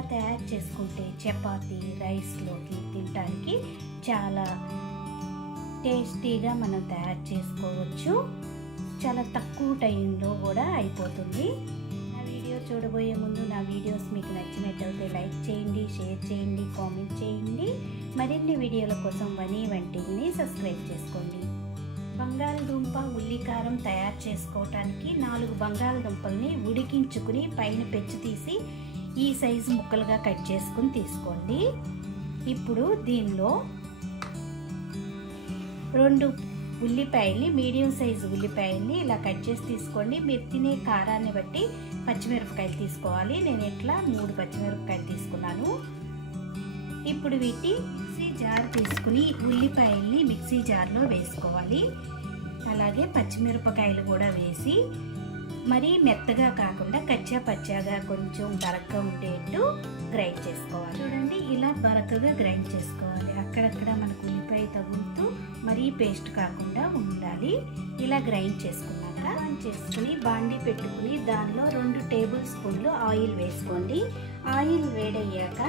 ఇలా తయారు చేసుకుంటే చపాతీ రైస్లోకి తినడానికి చాలా టేస్టీగా మనం తయారు చేసుకోవచ్చు. చాలా తక్కువ టైంలో కూడా అయిపోతుంది. నా వీడియో చూడబోయే ముందు నా వీడియోస్ మీకు నచ్చినట్టయితే లైక్ చేయండి, షేర్ చేయండి, కామెంట్ చేయండి. మరిన్ని వీడియోల కోసం వనీ వంటిల్ని సబ్స్క్రైబ్ చేసుకోండి. బంగాళదుంప ఉల్లికారం తయారు చేసుకోవటానికి 4 బంగాళదుంపల్ని ఉడికించుకుని పైన పెచ్చు తీసి ఈ సైజు ముక్కలుగా కట్ చేసుకుని తీసుకోండి. ఇప్పుడు దీనిలో 2 ఉల్లిపాయల్ని మీడియం సైజు ఉల్లిపాయల్ని ఇలా కట్ చేసి తీసుకోండి. మీరు తినే కారాన్ని బట్టి పచ్చిమిరపకాయలు తీసుకోవాలి. నేను ఇట్లా 3 పచ్చిమిరపకాయలు తీసుకున్నాను. ఇప్పుడు వీటి మిక్సీ జార్ తీసుకుని ఉల్లిపాయల్ని మిక్సీ జార్లో వేసుకోవాలి. అలాగే పచ్చిమిరపకాయలు కూడా వేసి మరీ మెత్తగా కాకుండా కచ్చా పచ్చాగా కొంచెం బరకగా ఉండేట్టు గ్రైండ్ చేసుకోవాలి. చూడండి, ఇలా బరకగా గ్రైండ్ చేసుకోవాలి. అక్కడక్కడ మనకు ఉల్లిపాయ తగులుతూ మరీ పేస్ట్ కాకుండా ఉండాలి. ఇలా గ్రైండ్ చేసుకున్నాక చేసుకుని బాండీ పెట్టుకుని దానిలో 2 టేబుల్ స్పూన్లు ఆయిల్ వేసుకోండి. ఆయిల్ వేడయ్యాక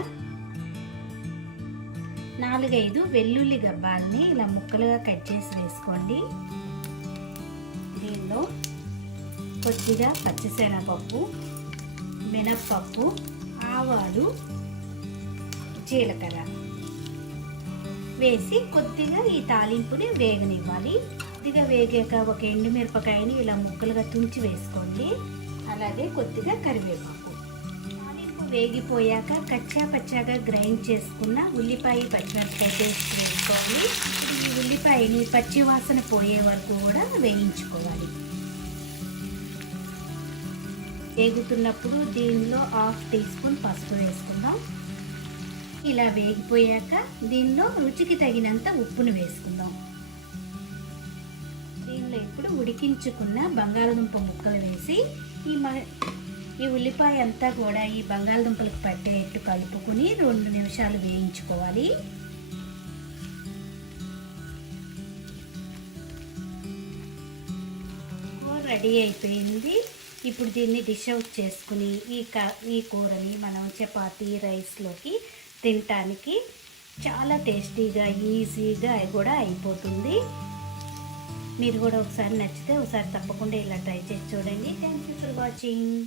4-5 వెల్లుల్లి గబ్బాలని ఇలా ముక్కలుగా కట్ చేసి వేసుకోండి. దీనిలో కొద్దిగా పచ్చిశనగపప్పు, మినప్పప్పు, ఆవాలు, జీలకర్ర వేసి కొద్దిగా ఈ తాలింపుని వేగనివ్వాలి. కొద్దిగా వేగాక ఒక ఎండుమిరపకాయని ఇలా ముక్కలుగా తుంచి వేసుకోండి. అలాగే కొద్దిగా కరివేపాకు. తాలింపు వేగిపోయాక కచ్చా పచ్చాగా గ్రైండ్ చేసుకున్న ఉల్లిపాయ పచ్చిమిరపకాయ పేస్ట్ వేసుకోవాలి. ఈ ఉల్లిపాయని పచ్చివాసన పోయే వరకు కూడా వేయించుకోవాలి. వేగుతున్నప్పుడు దీనిలో 1/2 టీ స్పూన్ పసుపు వేసుకుందాం. ఇలా వేగిపోయాక దీనిలో రుచికి తగినంత ఉప్పును వేసుకుందాం. దీనిలో ఇప్పుడు ఉడికించుకున్న బంగాళదుంప ముక్కలు వేసి ఈ ఉల్లిపాయ అంతా కూడా ఈ బంగాళదుంపలకు పట్టేట్టు కలుపుకుని 2 నిమిషాలు వేయించుకోవాలి. రెడీ అయిపోయింది. ఇప్పుడు దీన్ని డిష్ అవుట్ చేసుకుని ఈ కూరని మనం చపాతీ రైస్లోకి తినటానికి చాలా టేస్టీగా ఈజీగా కూడా అయిపోతుంది. మీరు కూడా ఒకసారి నచ్చితే ఒకసారి తప్పకుండా ఇలా ట్రై చేసి చూడండి. Thank you for watching.